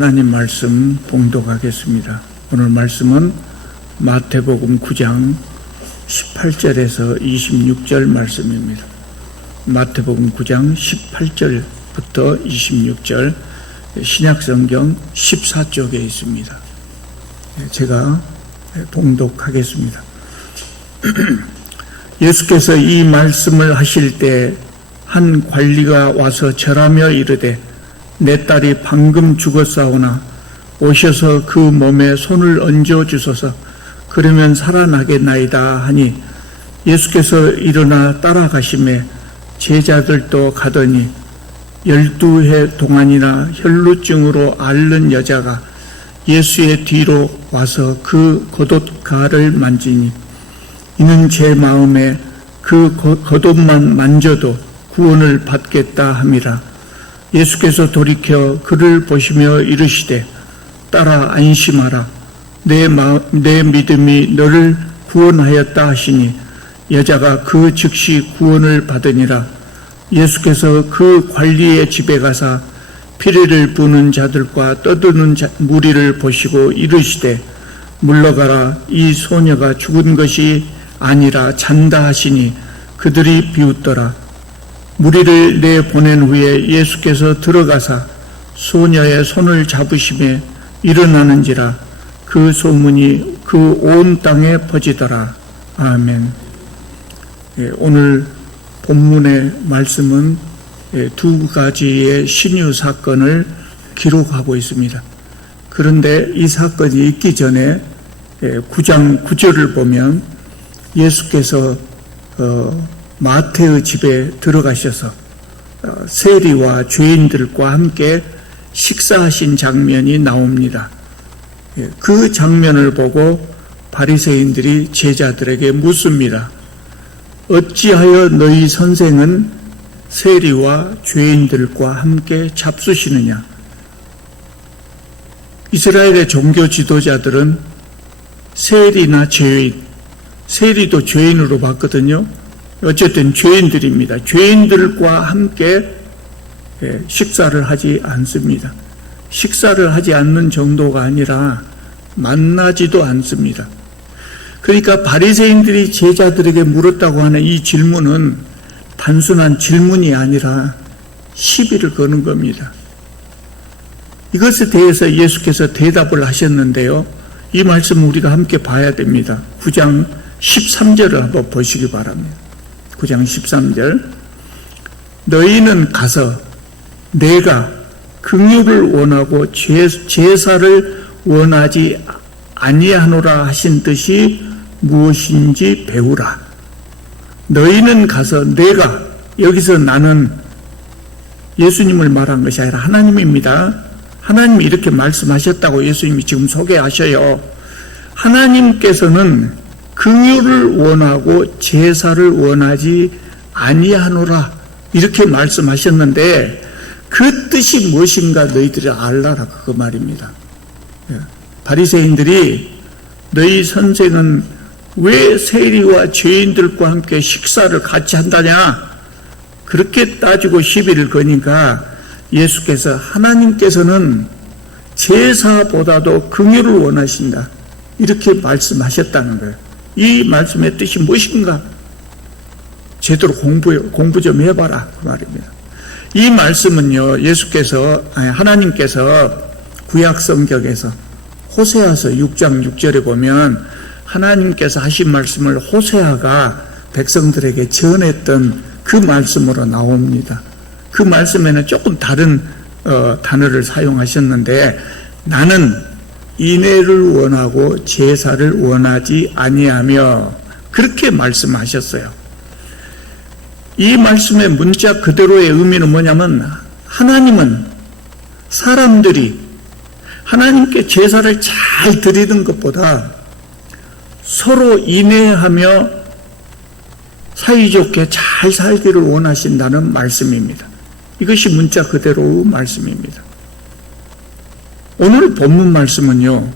하나님 말씀 봉독하겠습니다. 오늘 말씀은 마태복음 9장 18절에서 26절 말씀입니다. 마태복음 9장 18절부터 26절, 신약성경 14쪽에 있습니다. 제가 봉독하겠습니다. 예수께서 이 말씀을 하실 때 한 관리가 와서 절하며 이르되 내 딸이 방금 죽었사오나 오셔서 그 몸에 손을 얹어 주소서. 그러면 살아나겠나이다 하니 예수께서 일어나 따라가시매 제자들도 가더니 12해 동안이나 혈루증으로 앓는 여자가 예수의 뒤로 와서 그 겉옷가를 만지니 이는 제 마음에 그 겉옷만 만져도 구원을 받겠다 함이라. 예수께서 돌이켜 그를 보시며 이르시되 딸아 안심하라. 내 믿음이 너를 구원하였다 하시니 여자가 그 즉시 구원을 받으니라. 예수께서 그 관리의 집에 가사 피리를 부는 자들과 떠드는 무리를 보시고 이르시되 물러가라. 이 소녀가 죽은 것이 아니라 잔다 하시니 그들이 비웃더라. 무리를 내보낸 후에 예수께서 들어가사 소녀의 손을 잡으시매 일어나는지라. 그 소문이 그 온 땅에 퍼지더라. 아멘. 오늘 본문의 말씀은 두 가지의 신유 사건을 기록하고 있습니다. 그런데 이 사건이 있기 전에 9장 9절을 보면 예수께서 마태의 집에 들어가셔서 세리와 죄인들과 함께 식사하신 장면이 나옵니다. 그 장면을 보고 바리새인들이 제자들에게 묻습니다. 어찌하여 너희 선생은 세리와 죄인들과 함께 잡수시느냐? 이스라엘의 종교 지도자들은 세리나 죄인, 세리도 죄인으로 봤거든요. 어쨌든 죄인들입니다. 죄인들과 함께 식사를 하지 않습니다. 식사를 하지 않는 정도가 아니라 만나지도 않습니다. 그러니까 바리새인들이 제자들에게 물었다고 하는 이 질문은 단순한 질문이 아니라 시비를 거는 겁니다. 이것에 대해서 예수께서 대답을 하셨는데요. 이 말씀 우리가 함께 봐야 됩니다. 9장 13절을 한번 보시기 바랍니다. 9장 13절. 너희는 가서 내가 긍휼을 원하고 제사를 원하지 아니하노라 하신 뜻이 무엇인지 배우라. 너희는 가서 내가, 여기서 나는 예수님을 말한 것이 아니라 하나님입니다. 하나님이 이렇게 말씀하셨다고 예수님이 지금 소개하셔요. 하나님께서는 긍휼을 원하고 제사를 원하지 아니하노라 이렇게 말씀하셨는데 그 뜻이 무엇인가 너희들이 알라라, 그 말입니다. 바리새인들이 너희 선생은 왜 세리와 죄인들과 함께 식사를 같이 한다냐 그렇게 따지고 시비를 거니까 예수께서 하나님께서는 제사보다도 긍휼을 원하신다 이렇게 말씀하셨다는 거예요. 이 말씀의 뜻이 무엇인가? 제대로 공부 좀 해봐라 그 말입니다. 이 말씀은요, 하나님께서 구약 성경에서 호세아서 6장 6절에 보면 하나님께서 하신 말씀을 호세아가 백성들에게 전했던 그 말씀으로 나옵니다. 그 말씀에는 조금 다른 단어를 사용하셨는데 나는 인애를 원하고 제사를 원하지 아니하며 그렇게 말씀하셨어요. 이 말씀의 문자 그대로의 의미는 뭐냐면 하나님은 사람들이 하나님께 제사를 잘 드리는 것보다 서로 인애하며 사이좋게 잘 살기를 원하신다는 말씀입니다. 이것이 문자 그대로의 말씀입니다. 오늘 본문 말씀은요,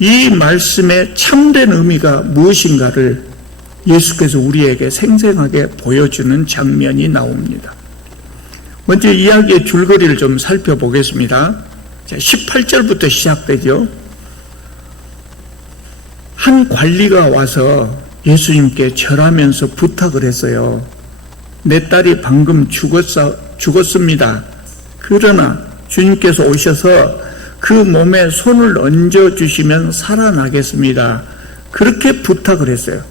이 말씀의 참된 의미가 무엇인가를 예수께서 우리에게 생생하게 보여주는 장면이 나옵니다. 먼저 이야기의 줄거리를 좀 살펴보겠습니다. 18절부터 시작되죠. 한 관리가 와서 예수님께 절하면서 부탁을 했어요. 내 딸이 방금 죽었습니다. 그러나 주님께서 오셔서 그 몸에 손을 얹어주시면 살아나겠습니다. 그렇게 부탁을 했어요.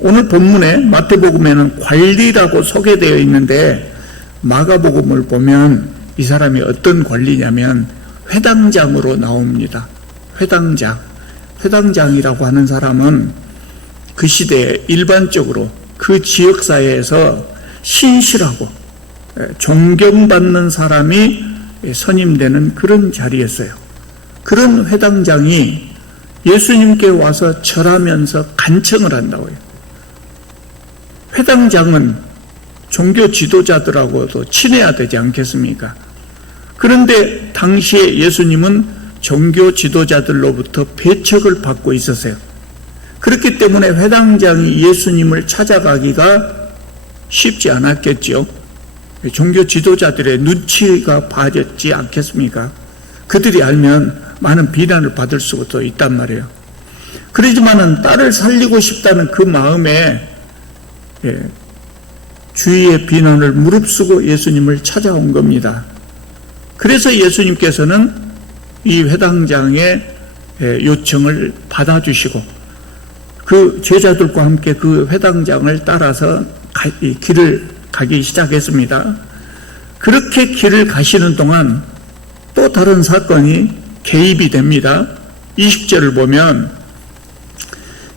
오늘 본문에 마태복음에는 관리라고 소개되어 있는데 마가복음을 보면 이 사람이 어떤 관리냐면 회당장으로 나옵니다. 회당장이라고 하는 사람은 그 시대에 일반적으로 그 지역사회에서 신실하고 존경받는 사람이 선임되는 그런 자리였어요. 그런 회당장이 예수님께 와서 절하면서 간청을 한다고요. 회당장은 종교 지도자들하고도 친해야 되지 않겠습니까? 그런데 당시에 예수님은 종교 지도자들로부터 배척을 받고 있었어요. 그렇기 때문에 회당장이 예수님을 찾아가기가 쉽지 않았겠죠. 종교 지도자들의 눈치가 봐졌지 않겠습니까? 그들이 알면 많은 비난을 받을 수도 있단 말이에요. 그러지만은 딸을 살리고 싶다는 그 마음에 주위의 비난을 무릅쓰고 예수님을 찾아온 겁니다. 그래서 예수님께서는 이 회당장의 요청을 받아주시고 그 제자들과 함께 그 회당장을 따라서 길을 가기 시작했습니다. 그렇게 길을 가시는 동안 또 다른 사건이 개입이 됩니다. 20절을 보면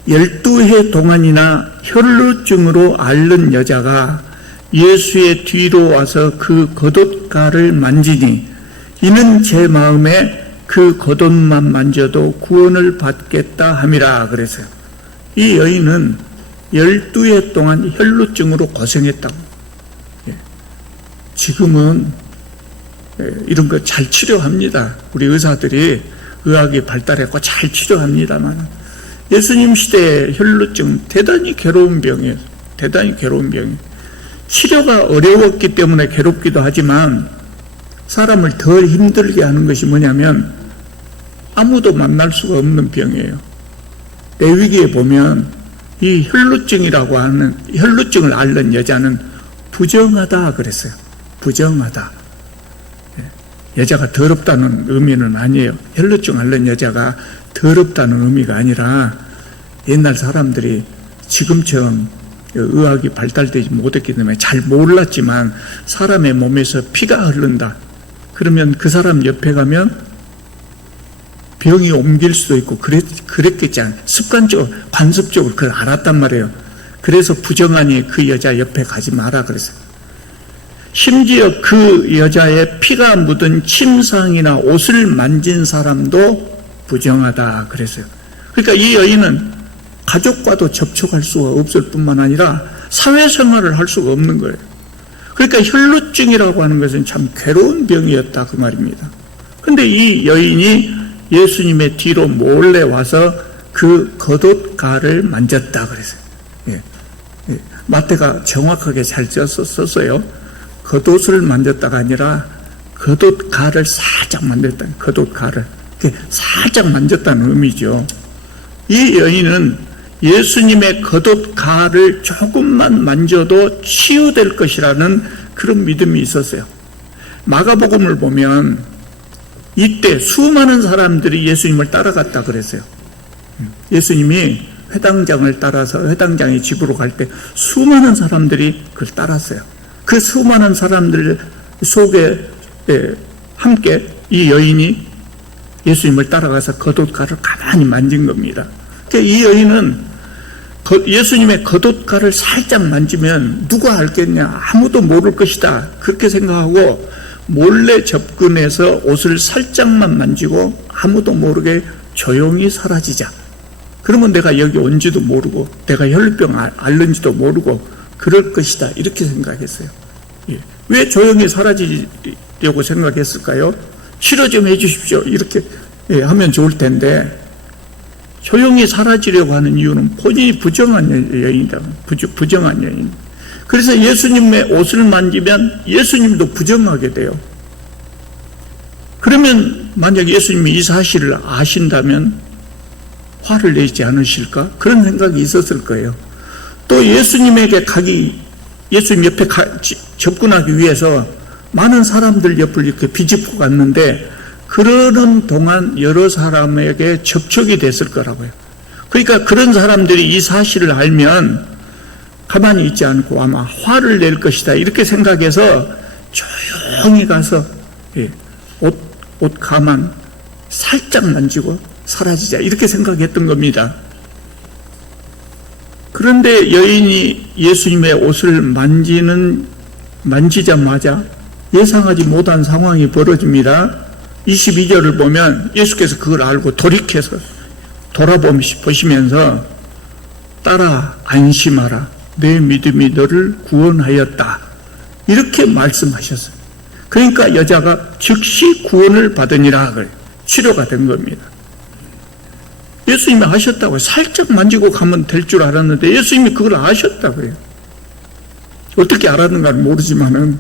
12해 동안이나 혈루증으로 앓는 여자가 예수의 뒤로 와서 그 겉옷가를 만지니 이는 제 마음에 그 겉옷만 만져도 구원을 받겠다 함이라 그랬어요. 이 여인은 12해 동안 혈루증으로 고생했다고. 지금은 이런 거 잘 치료합니다. 우리 의사들이 의학이 발달했고 잘 치료합니다만 예수님 시대의 혈루증 대단히 괴로운 병이에요. 대단히 괴로운 병이에요. 치료가 어려웠기 때문에 괴롭기도 하지만 사람을 더 힘들게 하는 것이 뭐냐면 아무도 만날 수가 없는 병이에요. 레위기에 보면 이 혈루증이라고 하는 혈루증을 앓는 여자는 부정하다 그랬어요. 부정하다. 여자가 더럽다는 의미는 아니에요. 혈루증 앓는 여자가 더럽다는 의미가 아니라 옛날 사람들이 지금처럼 의학이 발달되지 못했기 때문에 잘 몰랐지만 사람의 몸에서 피가 흐른다. 그러면 그 사람 옆에 가면 병이 옮길 수도 있고 그랬겠지 않아요. 습관적으로 관습적으로 그걸 알았단 말이에요. 그래서 부정하니 그 여자 옆에 가지 마라 그랬어요. 심지어 그 여자의 피가 묻은 침상이나 옷을 만진 사람도 부정하다 그랬어요. 그러니까 이 여인은 가족과도 접촉할 수가 없을 뿐만 아니라 사회생활을 할 수가 없는 거예요. 그러니까 혈루증이라고 하는 것은 참 괴로운 병이었다 그 말입니다. 그런데 이 여인이 예수님의 뒤로 몰래 와서 그 겉옷가를 만졌다 그랬어요. 마태가 정확하게 잘 썼어요. 겉옷을 만졌다가 아니라 겉옷가를 살짝 만졌다. 겉옷가를 살짝 만졌다는 의미죠. 이 여인은 예수님의 겉옷가를 조금만 만져도 치유될 것이라는 그런 믿음이 있었어요. 마가복음을 보면 이때 수많은 사람들이 예수님을 따라갔다 그랬어요. 예수님이 회당장을 따라서 회당장의 집으로 갈 때 수많은 사람들이 그걸 따랐어요. 그 수많은 사람들 속에 함께 이 여인이 예수님을 따라가서 겉옷가를 가만히 만진 겁니다. 그러니까 이 여인은 예수님의 겉옷가를 살짝 만지면 누가 알겠냐, 아무도 모를 것이다 그렇게 생각하고 몰래 접근해서 옷을 살짝만 만지고 아무도 모르게 조용히 사라지자. 그러면 내가 여기 온지도 모르고 내가 혈루병 앓는지도 모르고 그럴 것이다 이렇게 생각했어요. 왜 조용히 사라지려고 생각했을까요? 치료 좀 해주십시오 이렇게 하면 좋을 텐데 조용히 사라지려고 하는 이유는 본인이 부정한 여인이다. 부정한 여인. 그래서 예수님의 옷을 만지면 예수님도 부정하게 돼요. 그러면 만약 예수님이 이 사실을 아신다면 화를 내지 않으실까? 그런 생각이 있었을 거예요. 또 예수님에게 예수님 옆에 접근하기 위해서 많은 사람들 옆을 이렇게 비집고 갔는데 그러는 동안 여러 사람에게 접촉이 됐을 거라고요. 그러니까 그런 사람들이 이 사실을 알면 가만히 있지 않고 아마 화를 낼 것이다 이렇게 생각해서 조용히 가서 옷 가만 살짝 만지고 사라지자 이렇게 생각했던 겁니다. 그런데 여인이 예수님의 옷을 만지자마자 예상하지 못한 상황이 벌어집니다. 22절을 보면 예수께서 그걸 알고 돌이켜서 돌아보시면서 따라 안심하라 내 믿음이 너를 구원하였다 이렇게 말씀하셨어요. 그러니까 여자가 즉시 구원을 받으니라 치료가 된 겁니다. 예수님이 아셨다고요. 살짝 만지고 가면 될 줄 알았는데 예수님이 그걸 아셨다고요. 어떻게 알았는가는 모르지만은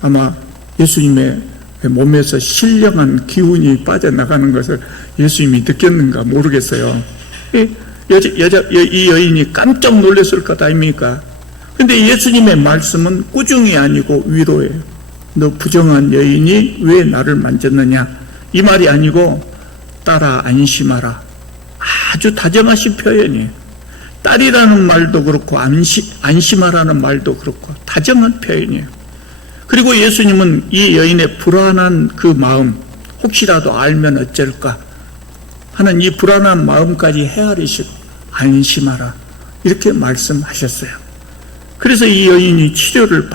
아마 예수님의 몸에서 신령한 기운이 빠져나가는 것을 예수님이 느꼈는가 모르겠어요. 이 여인이 깜짝 놀랐을 것 아닙니까? 근데 예수님의 말씀은 꾸중이 아니고 위로예요. 너 부정한 여인이 왜 나를 만졌느냐? 이 말이 아니고 따라 안심하라. 아주 다정하신 표현이에요. 딸이라는 말도 그렇고 안심하라는 말도 그렇고 다정한 표현이에요. 그리고 예수님은 이 여인의 불안한 그 마음 혹시라도 알면 어쩔까 하는 이 불안한 마음까지 헤아리시고 안심하라 이렇게 말씀하셨어요. 그래서 이 여인이 치료를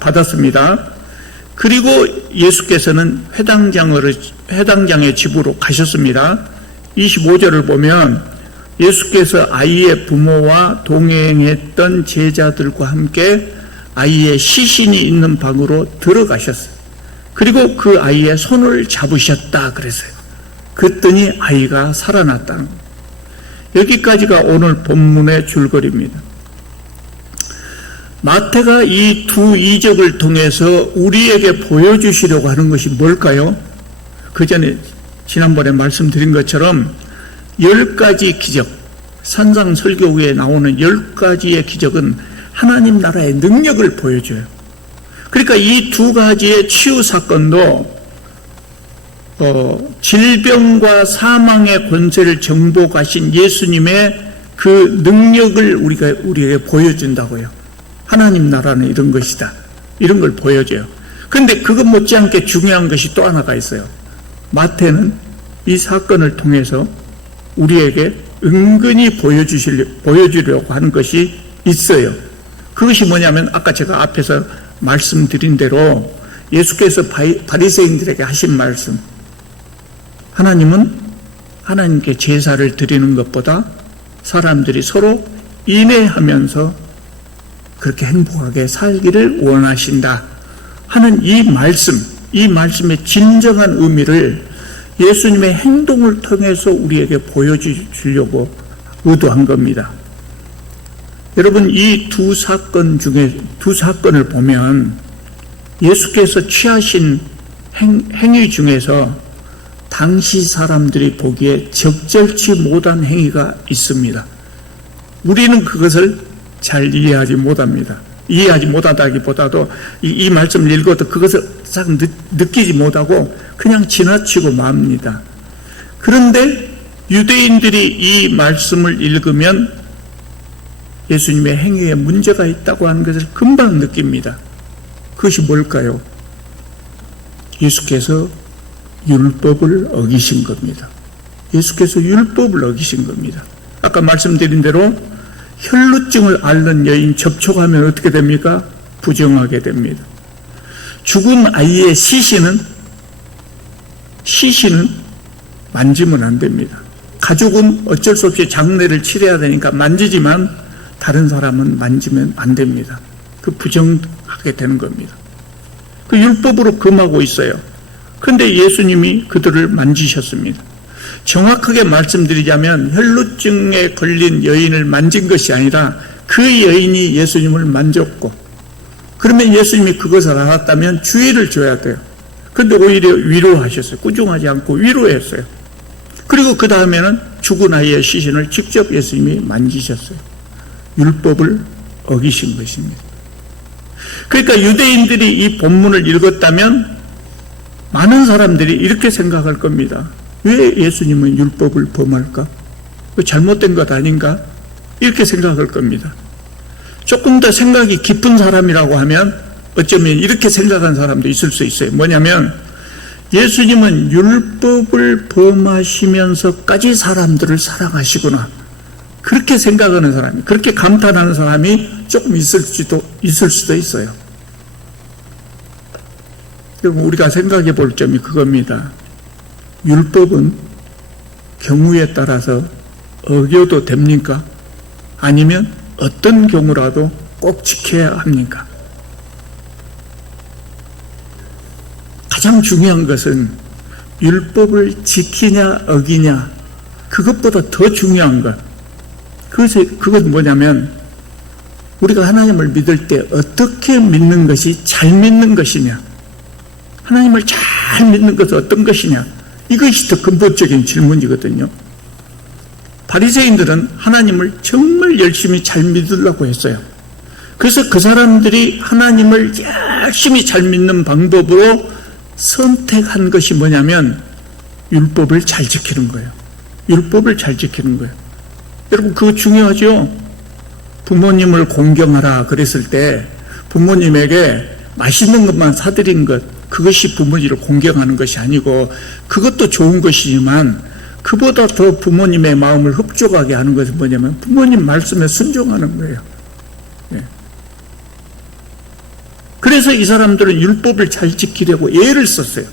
받았습니다. 그리고 예수께서는 회당장의 집으로 가셨습니다. 25절을 보면 예수께서 아이의 부모와 동행했던 제자들과 함께 아이의 시신이 있는 방으로 들어가셨어요. 그리고 그 아이의 손을 잡으셨다 그랬어요. 그랬더니 아이가 살아났다는 거예요. 여기까지가 오늘 본문의 줄거리입니다. 마태가 이 두 이적을 통해서 우리에게 보여주시려고 하는 것이 뭘까요? 그 전에 지난번에 말씀드린 것처럼 10가지 기적, 산상설교에 나오는 10가지의 기적은 하나님 나라의 능력을 보여줘요. 그러니까 이 두 가지의 치유 사건도 질병과 사망의 권세를 정복하신 예수님의 그 능력을 우리에게 보여준다고요. 하나님 나라는 이런 것이다. 이런 걸 보여줘요. 그런데 그것 못지않게 중요한 것이 또 하나가 있어요. 마태는 이 사건을 통해서 우리에게 은근히 보여주려고 하는 것이 있어요. 그것이 뭐냐면 아까 제가 앞에서 말씀드린 대로 예수께서 바리새인들에게 하신 말씀, 하나님은 하나님께 제사를 드리는 것보다 사람들이 서로 인내하면서 그렇게 행복하게 살기를 원하신다 하는 이 말씀의 진정한 의미를 예수님의 행동을 통해서 우리에게 보여주려고 의도한 겁니다. 여러분, 이 두 사건을 보면 예수께서 취하신 행위 중에서 당시 사람들이 보기에 적절치 못한 행위가 있습니다. 우리는 그것을 잘 이해하지 못합니다. 이해하지 못하다기보다도 이 말씀을 읽어도 그것을 싹 느끼지 못하고 그냥 지나치고 맙니다. 그런데 유대인들이 이 말씀을 읽으면 예수님의 행위에 문제가 있다고 하는 것을 금방 느낍니다. 그것이 뭘까요? 예수께서 율법을 어기신 겁니다. 예수께서 율법을 어기신 겁니다. 아까 말씀드린 대로 혈루증을 앓는 여인 접촉하면 어떻게 됩니까? 부정하게 됩니다. 죽은 아이의 시신은 만지면 안 됩니다. 가족은 어쩔 수 없이 장례를 치러야 되니까 만지지만 다른 사람은 만지면 안 됩니다. 그 부정하게 되는 겁니다. 그 율법으로 금하고 있어요. 그런데 예수님이 그들을 만지셨습니다. 정확하게 말씀드리자면 혈루증에 걸린 여인을 만진 것이 아니라 그 여인이 예수님을 만졌고, 그러면 예수님이 그것을 알았다면 주의를 줘야 돼요. 그런데 오히려 위로하셨어요. 꾸중하지 않고 위로했어요. 그리고 그 다음에는 죽은 아이의 시신을 직접 예수님이 만지셨어요. 율법을 어기신 것입니다. 그러니까 유대인들이 이 본문을 읽었다면 많은 사람들이 이렇게 생각할 겁니다. 왜 예수님은 율법을 범할까? 잘못된 것 아닌가? 이렇게 생각할 겁니다. 조금 더 생각이 깊은 사람이라고 하면 어쩌면 이렇게 생각하는 사람도 있을 수 있어요. 뭐냐면 예수님은 율법을 범하시면서까지 사람들을 사랑하시구나, 그렇게 생각하는 사람이, 그렇게 감탄하는 사람이 조금 있을 수도 있어요. 그리고 우리가 생각해 볼 점이 그겁니다. 율법은 경우에 따라서 어겨도 됩니까? 아니면 어떤 경우라도 꼭 지켜야 합니까? 가장 중요한 것은 율법을 지키냐 어기냐, 그것보다 더 중요한 것, 그건 뭐냐면 우리가 하나님을 믿을 때 어떻게 믿는 것이 잘 믿는 것이냐, 하나님을 잘 믿는 것은 어떤 것이냐, 이것이 더 근본적인 질문이거든요. 바리새인들은 하나님을 정말 열심히 잘 믿으려고 했어요. 그래서 그 사람들이 하나님을 열심히 잘 믿는 방법으로 선택한 것이 뭐냐면 율법을 잘 지키는 거예요. 율법을 잘 지키는 거예요. 여러분, 그거 중요하죠? 부모님을 공경하라 그랬을 때 부모님에게 맛있는 것만 사드린 것, 그것이 부모님을 공경하는 것이 아니고, 그것도 좋은 것이지만 그보다 더 부모님의 마음을 흡족하게 하는 것은 뭐냐면 부모님 말씀에 순종하는 거예요. 네. 그래서 이 사람들은 율법을 잘 지키려고 애를 썼어요.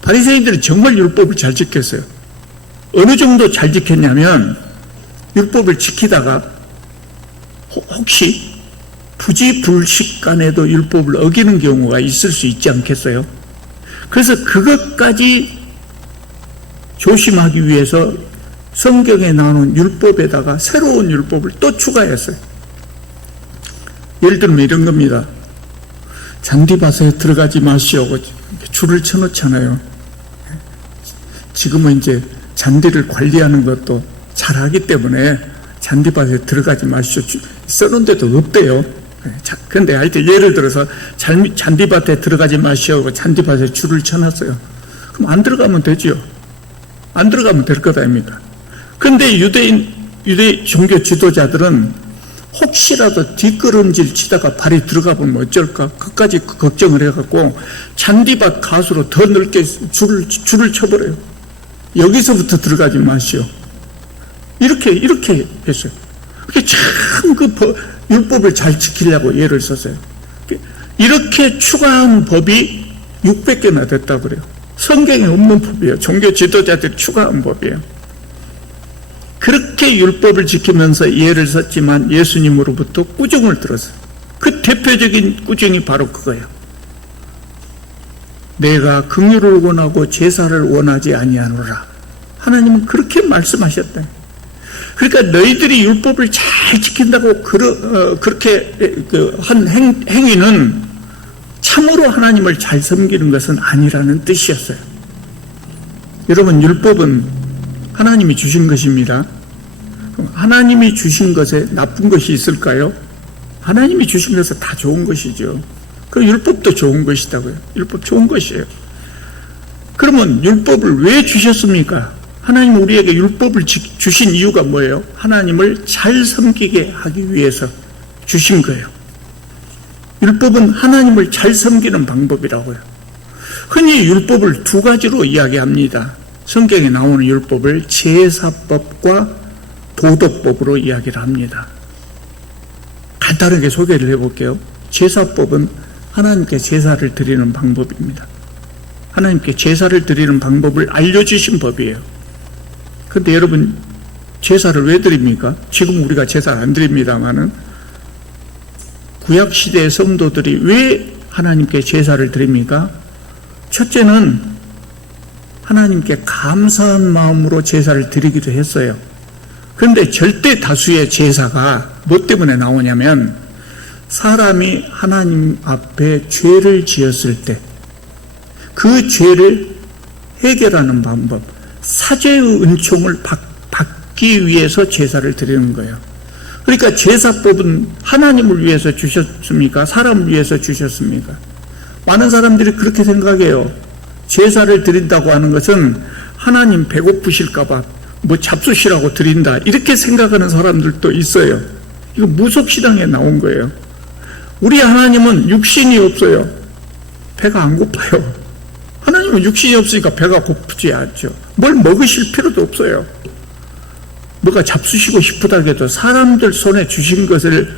바리새인들은 정말 율법을 잘 지켰어요. 어느 정도 잘 지켰냐면 율법을 지키다가 혹시 부지불식간에도 율법을 어기는 경우가 있을 수 있지 않겠어요? 그래서 그것까지 조심하기 위해서 성경에 나오는 율법에다가 새로운 율법을 또 추가했어요. 예를 들면 이런 겁니다. 잔디밭에 들어가지 마시오. 줄을 쳐놓잖아요. 지금은 이제 잔디를 관리하는 것도 잘하기 때문에 잔디밭에 들어가지 마시오 써놓은 데도 없대요. 그런데 하여튼 예를 들어서 잔디밭에 들어가지 마시오, 잔디밭에 줄을 쳐놨어요. 그럼 안 들어가면 되죠. 안 들어가면 될 것 아닙니까? 그런데 유대 종교 지도자들은 혹시라도 뒷걸음질 치다가 발이 들어가 보면 어쩔까? 그까지 걱정을 해갖고 잔디밭 가수로 더 넓게 줄을 쳐버려요. 여기서부터 들어가지 마시오. 이렇게 했어요. 그게 참 율법을 잘 지키려고 예를 썼어요. 이렇게 추가한 법이 600개나 됐다고 그래요. 성경에 없는 법이에요. 종교 지도자들이 추가한 법이에요. 그렇게 율법을 지키면서 예를 썼지만 예수님으로부터 꾸중을 들었어요. 그 대표적인 꾸중이 바로 그거예요. 내가 긍휼을 원하고 제사를 원하지 아니하노라. 하나님은 그렇게 말씀하셨다. 그러니까 너희들이 율법을 잘 지킨다고 그렇게 한 행위는 참으로 하나님을 잘 섬기는 것은 아니라는 뜻이었어요. 여러분, 율법은 하나님이 주신 것입니다. 하나님이 주신 것에 나쁜 것이 있을까요? 하나님이 주신 것은 다 좋은 것이죠. 그 율법도 좋은 것이다고요. 율법 좋은 것이에요. 그러면 율법을 왜 주셨습니까? 하나님 우리에게 율법을 주신 이유가 뭐예요? 하나님을 잘 섬기게 하기 위해서 주신 거예요. 율법은 하나님을 잘 섬기는 방법이라고요. 흔히 율법을 두 가지로 이야기합니다. 성경에 나오는 율법을 제사법과 도덕법으로 이야기를 합니다. 간단하게 소개를 해볼게요. 제사법은 하나님께 제사를 드리는 방법입니다. 하나님께 제사를 드리는 방법을 알려주신 법이에요. 그런데 여러분, 제사를 왜 드립니까? 지금 우리가 제사를 안 드립니다마는 구약시대의 성도들이 왜 하나님께 제사를 드립니까? 첫째는 하나님께 감사한 마음으로 제사를 드리기도 했어요. 그런데 절대 다수의 제사가 뭐 때문에 나오냐면 사람이 하나님 앞에 죄를 지었을 때 그 죄를 해결하는 방법, 사죄의 은총을 받기 위해서 제사를 드리는 거예요. 그러니까 제사법은 하나님을 위해서 주셨습니까? 사람을 위해서 주셨습니까? 많은 사람들이 그렇게 생각해요. 제사를 드린다고 하는 것은 하나님 배고프실까봐 뭐 잡수시라고 드린다, 이렇게 생각하는 사람들도 있어요. 이거 무속신앙에 나온 거예요. 우리 하나님은 육신이 없어요. 배가 안 고파요. 하나님은 육신이 없으니까 배가 고프지 않죠. 뭘 먹으실 필요도 없어요. 뭐가 잡수시고 싶다고 해도 사람들 손에 주신 것을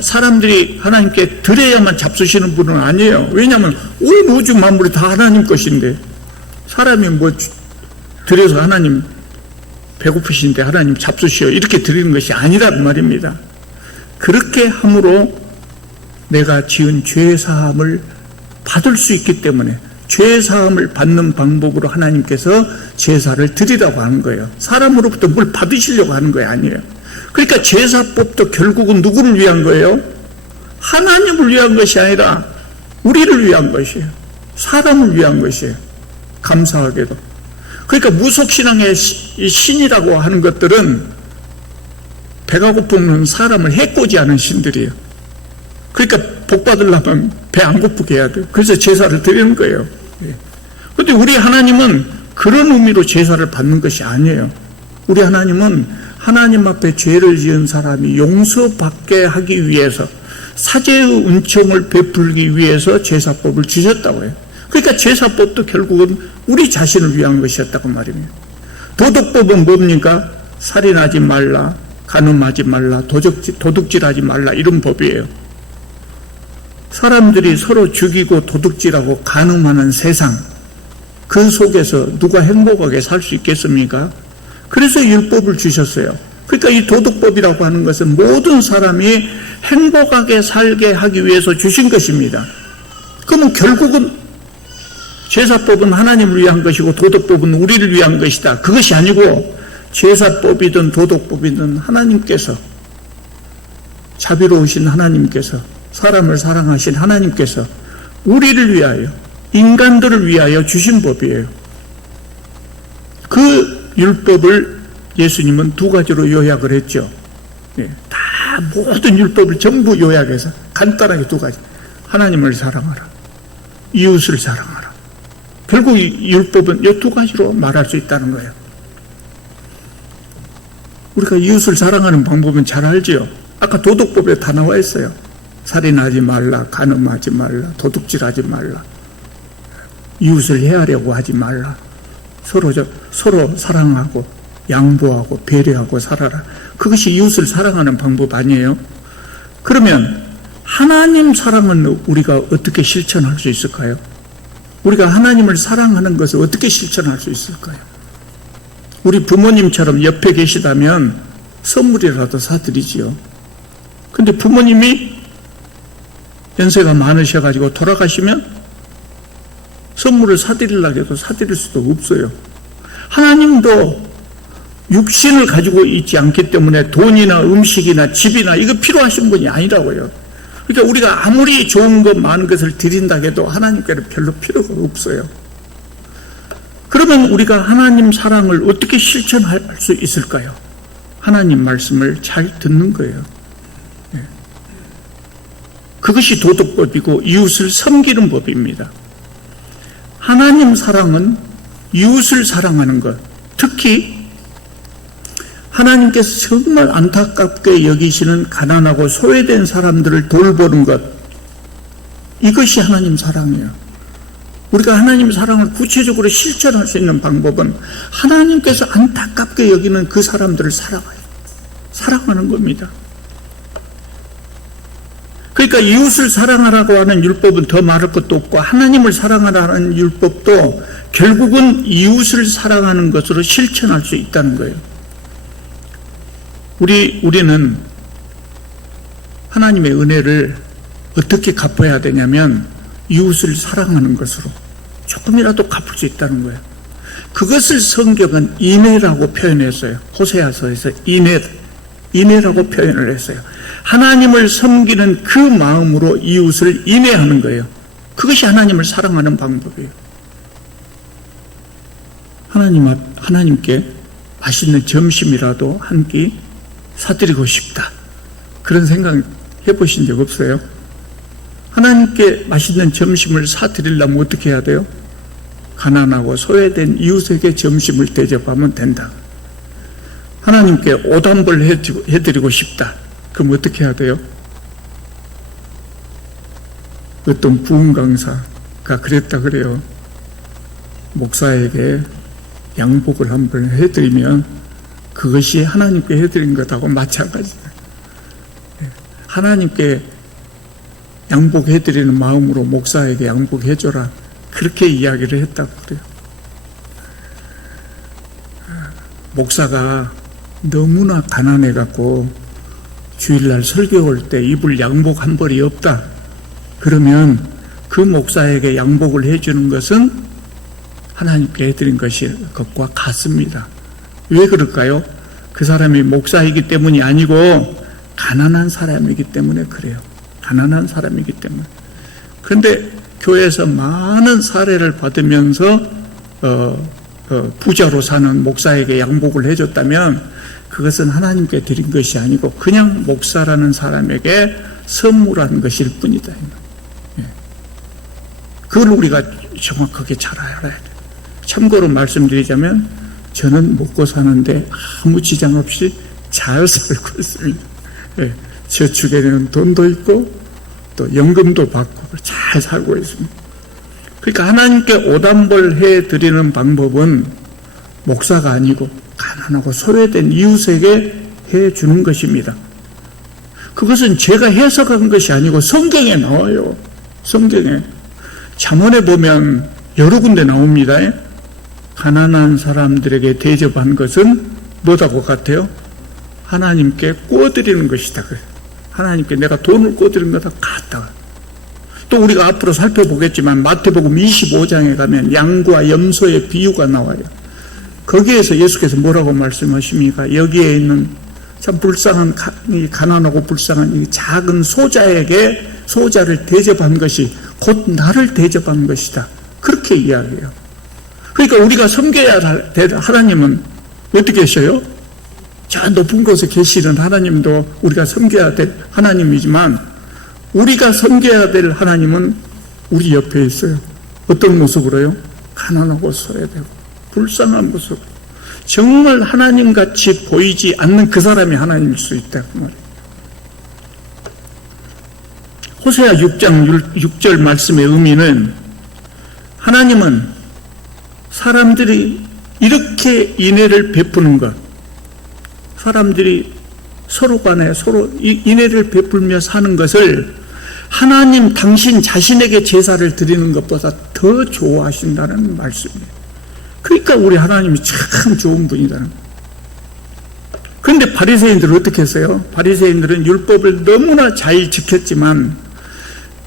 사람들이 하나님께 드려야만 잡수시는 분은 아니에요. 왜냐하면 온 우주 만물이 다 하나님 것인데, 사람이 뭐 드려서 하나님 배고프신데 하나님 잡수시오 이렇게 드리는 것이 아니란 말입니다. 그렇게 함으로 내가 지은 죄 사함을 받을 수 있기 때문에 죄 사함을 받는 방법으로 하나님께서 제사를 드리라고 하는 거예요. 사람으로부터 뭘 받으시려고 하는 거 아니에요. 그러니까 제사법도 결국은 누구를 위한 거예요? 하나님을 위한 것이 아니라 우리를 위한 것이에요. 사람을 위한 것이에요. 감사하게도. 그러니까 무속신앙의 신이라고 하는 것들은 배가 고픈 사람을 해코지 하는 신들이에요. 그러니까 복 받으려면 배 안 고프게 해야 돼요. 그래서 제사를 드리는 거예요. 그런데 우리 하나님은 그런 의미로 제사를 받는 것이 아니에요. 우리 하나님은 하나님 앞에 죄를 지은 사람이 용서받게 하기 위해서, 사죄의 은총을 베풀기 위해서 제사법을 주셨다고 해요. 그러니까 제사법도 결국은 우리 자신을 위한 것이었다고 말입니다. 도덕법은 뭡니까? 살인하지 말라, 간음하지 말라, 도둑질하지 말라, 이런 법이에요. 사람들이 서로 죽이고 도둑질하고 간음하는 세상, 그 속에서 누가 행복하게 살 수 있겠습니까? 그래서 율법을 주셨어요. 그러니까 이 도덕법이라고 하는 것은 모든 사람이 행복하게 살게 하기 위해서 주신 것입니다. 그러면 결국은 제사법은 하나님을 위한 것이고 도덕법은 우리를 위한 것이다, 그것이 아니고 제사법이든 도덕법이든 하나님께서, 자비로우신 하나님께서, 사람을 사랑하신 하나님께서 우리를 위하여, 인간들을 위하여 주신 법이에요. 그 율법을 예수님은 두 가지로 요약을 했죠. 다 모든 율법을 전부 요약해서 간단하게 두 가지. 하나님을 사랑하라, 이웃을 사랑하라. 결국 이 율법은 이 두 가지로 말할 수 있다는 거예요. 우리가 이웃을 사랑하는 방법은 잘 알지요. 아까 도덕법에 다 나와 있어요. 살인하지 말라, 간음하지 말라, 도둑질하지 말라, 이웃을 해하려고 하지 말라, 서로 사랑하고 양보하고 배려하고 살아라. 그것이 이웃을 사랑하는 방법 아니에요? 그러면 하나님 사랑은 우리가 어떻게 실천할 수 있을까요? 우리가 하나님을 사랑하는 것을 어떻게 실천할 수 있을까요? 우리 부모님처럼 옆에 계시다면 선물이라도 사드리지요. 근데 부모님이 연세가 많으셔가지고 돌아가시면 선물을 사드리려고 해도 사드릴 수도 없어요. 하나님도 육신을 가지고 있지 않기 때문에 돈이나 음식이나 집이나 이거 필요하신 분이 아니라고요. 그러니까 우리가 아무리 좋은 것 많은 것을 드린다 해도 하나님께는 별로 필요가 없어요. 그러면 우리가 하나님 사랑을 어떻게 실천할 수 있을까요? 하나님 말씀을 잘 듣는 거예요. 그것이 도덕법이고 이웃을 섬기는 법입니다. 하나님 사랑은 이웃을 사랑하는 것, 특히 하나님께서 정말 안타깝게 여기시는 가난하고 소외된 사람들을 돌보는 것, 이것이 하나님 사랑이에요. 우리가 하나님 사랑을 구체적으로 실천할 수 있는 방법은 하나님께서 안타깝게 여기는 그 사람들을 사랑하는 겁니다. 그러니까 이웃을 사랑하라고 하는 율법은 더 말할 것도 없고, 하나님을 사랑하라는 율법도 결국은 이웃을 사랑하는 것으로 실천할 수 있다는 거예요. 우리는 하나님의 은혜를 어떻게 갚아야 되냐면 이웃을 사랑하는 것으로 조금이라도 갚을 수 있다는 거예요. 그것을 성경은 인애라고 표현했어요. 호세아서에서 인애, 인애라고 표현을 했어요. 하나님을 섬기는 그 마음으로 이웃을 인애하는 거예요. 그것이 하나님을 사랑하는 방법이에요. 하나님께 맛있는 점심이라도 한 끼 사드리고 싶다. 그런 생각 해보신 적 없어요? 하나님께 맛있는 점심을 사드리려면 어떻게 해야 돼요? 가난하고 소외된 이웃에게 점심을 대접하면 된다. 하나님께 오단벌 해드리고 싶다. 그럼 어떻게 해야 돼요? 어떤 부흥 강사가 그랬다 그래요. 목사에게 양복을 한번 해드리면 그것이 하나님께 해드린 것하고 마찬가지다. 하나님께 양복해드리는 마음으로 목사에게 양복해줘라. 그렇게 이야기를 했다고 그래요. 목사가 너무나 가난해갖고 주일날 설교 올 때 입을 양복 한 벌이 없다. 그러면 그 목사에게 양복을 해주는 것은 하나님께 해드린 것과 같습니다. 왜 그럴까요? 그 사람이 목사이기 때문이 아니고 가난한 사람이기 때문에 그래요. 가난한 사람이기 때문에. 그런데 교회에서 많은 사례를 받으면서 부자로 사는 목사에게 양복을 해줬다면 그것은 하나님께 드린 것이 아니고 그냥 목사라는 사람에게 선물한 것일 뿐이다. 그걸 우리가 정확하게 잘 알아야 돼요. 참고로 말씀드리자면 저는 먹고 사는데 아무 지장 없이 잘 살고 있습니다. 저축에는 돈도 있고 또 연금도 받고 잘 살고 있습니다. 그러니까 하나님께 오단벌 해드리는 방법은 목사가 아니고 가난하고 소외된 이웃에게 해주는 것입니다. 그것은 제가 해석한 것이 아니고 성경에 나와요. 성경에. 잠언에 보면 여러 군데 나옵니다. 가난한 사람들에게 대접한 것은 뭐라고 같아요? 하나님께 꿔드리는 것이다. 하나님께 내가 돈을 꿔드리는 것과 같다. 또 우리가 앞으로 살펴보겠지만 마태복음 25장에 가면 양과 염소의 비유가 나와요. 거기에서 예수께서 뭐라고 말씀하십니까? 여기에 있는 참 불쌍한 가난하고 불쌍한 이 작은 소자를 대접한 것이 곧 나를 대접한 것이다. 그렇게 이야기해요. 그러니까 우리가 섬겨야 될 하나님은 어떻게 계셔요? 저 높은 곳에 계시는 하나님도 우리가 섬겨야 될 하나님이지만 우리가 섬겨야 될 하나님은 우리 옆에 있어요. 어떤 모습으로요? 가난하고 소외되고 불쌍한 모습. 정말 하나님같이 보이지 않는 그 사람이 하나님일 수 있다. 그 말이에요. 호세아 6장 6절 말씀의 의미는 하나님은 사람들이 이렇게 인애를 베푸는 것, 사람들이 서로 간에 서로 인애를 베풀며 사는 것을 하나님 당신 자신에게 제사를 드리는 것보다 더 좋아하신다는 말씀이에요. 그러니까 우리 하나님이 참 좋은 분이다. 그런데 바리새인들은 어떻게 했어요? 바리새인들은 율법을 너무나 잘 지켰지만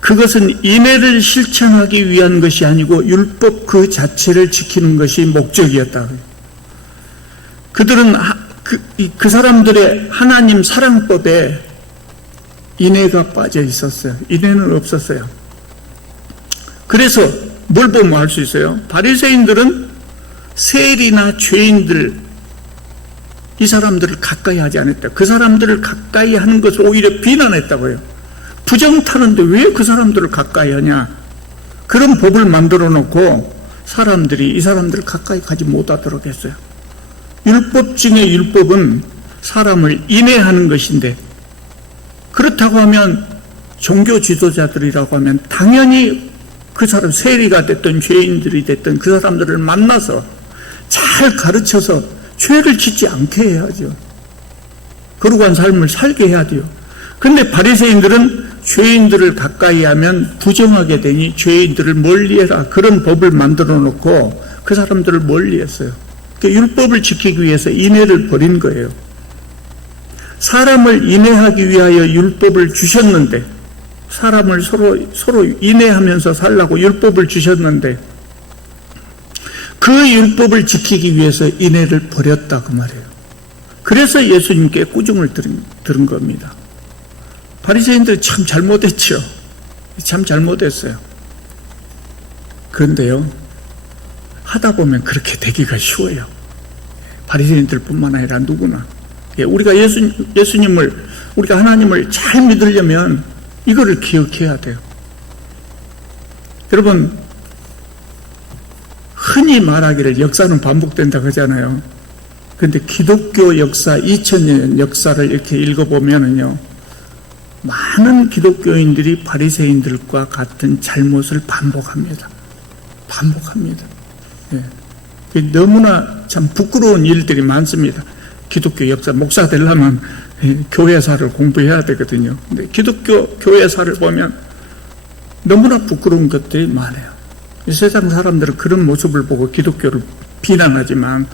그것은 인애를 실천하기 위한 것이 아니고 율법 그 자체를 지키는 것이 목적이었다. 그들은 그 사람들의 하나님 사랑법에 인애가 빠져 있었어요. 인애는 없었어요. 그래서 뭘 보면 알 수 있어요? 바리새인들은 세리나 죄인들, 이 사람들을 가까이 하지 않았다. 그 사람들을 가까이 하는 것을 오히려 비난했다고요. 부정 타는데 왜 그 사람들을 가까이 하냐? 그런 법을 만들어 놓고 사람들이 이 사람들을 가까이 가지 못하도록 했어요. 율법 중에 율법은 사람을 인애하는 것인데 그렇다고 하면 종교 지도자들이라고 하면 당연히 그 사람 세리가 됐든 죄인들이 됐든 그 사람들을 만나서 잘 가르쳐서 죄를 짓지 않게 해야죠. 거룩한 삶을 살게 해야 돼요. 그런데 바리새인들은 죄인들을 가까이 하면 부정하게 되니 죄인들을 멀리해라. 그런 법을 만들어 놓고 그 사람들을 멀리했어요. 그러니까 율법을 지키기 위해서 인애를 버린 거예요. 사람을 인애하기 위하여 율법을 주셨는데 사람을 서로 인애하면서 살라고 율법을 주셨는데 그 율법을 지키기 위해서 인애를 버렸다 그 말이에요. 그래서 예수님께 꾸중을 들은 겁니다. 바리새인들이 참 잘못했죠. 참 잘못했어요. 그런데요, 하다 보면 그렇게 되기가 쉬워요. 바리새인들뿐만 아니라 누구나. 우리가 예수님을, 우리가 하나님을 잘 믿으려면 이거를 기억해야 돼요. 여러분, 흔히 말하기를 역사는 반복된다고 하잖아요. 그런데 기독교 역사, 2000년 역사를 이렇게 읽어보면은요, 많은 기독교인들이 바리새인들과 같은 잘못을 반복합니다. 너무나 참 부끄러운 일들이 많습니다. 기독교 역사, 목사 되려면 교회사를 공부해야 되거든요. 근데 기독교 교회사를 보면 너무나 부끄러운 것들이 많아요. 이 세상 사람들은 그런 모습을 보고 기독교를 비난하지만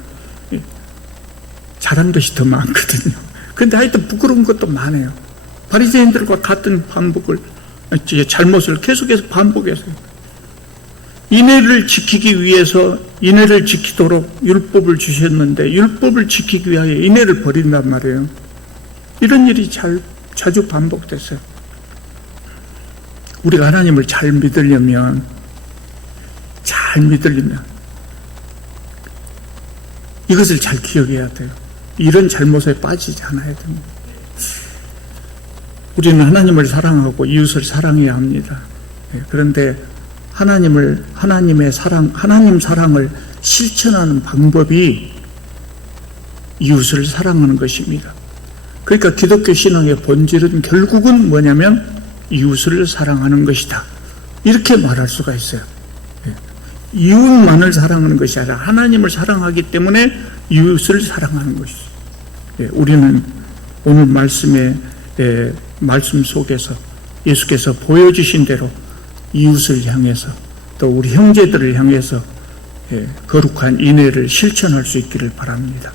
잘한 것이 더 많거든요. 근데 하여튼 부끄러운 것도 많아요. 바리새인들과 같은 잘못을 계속해서 반복해서요. 인애를 지키기 위해서 인애를 지키도록 율법을 주셨는데 율법을 지키기 위하여 인애를 버린단 말이에요. 이런 일이 자주 반복됐어요. 우리가 하나님을 잘 믿으려면 이것을 잘 기억해야 돼요. 이런 잘못에 빠지지 않아야 됩니다. 우리는 하나님을 사랑하고 이웃을 사랑해야 합니다. 그런데 하나님 사랑을 실천하는 방법이 이웃을 사랑하는 것입니다. 그러니까 기독교 신앙의 본질은 결국은 뭐냐면 이웃을 사랑하는 것이다. 이렇게 말할 수가 있어요. 이웃만을 사랑하는 것이 아니라 하나님을 사랑하기 때문에 이웃을 사랑하는 것이죠. 우리는 오늘 말씀 속에서 예수께서 보여주신 대로 이웃을 향해서 또 우리 형제들을 향해서 거룩한 인애를 실천할 수 있기를 바랍니다.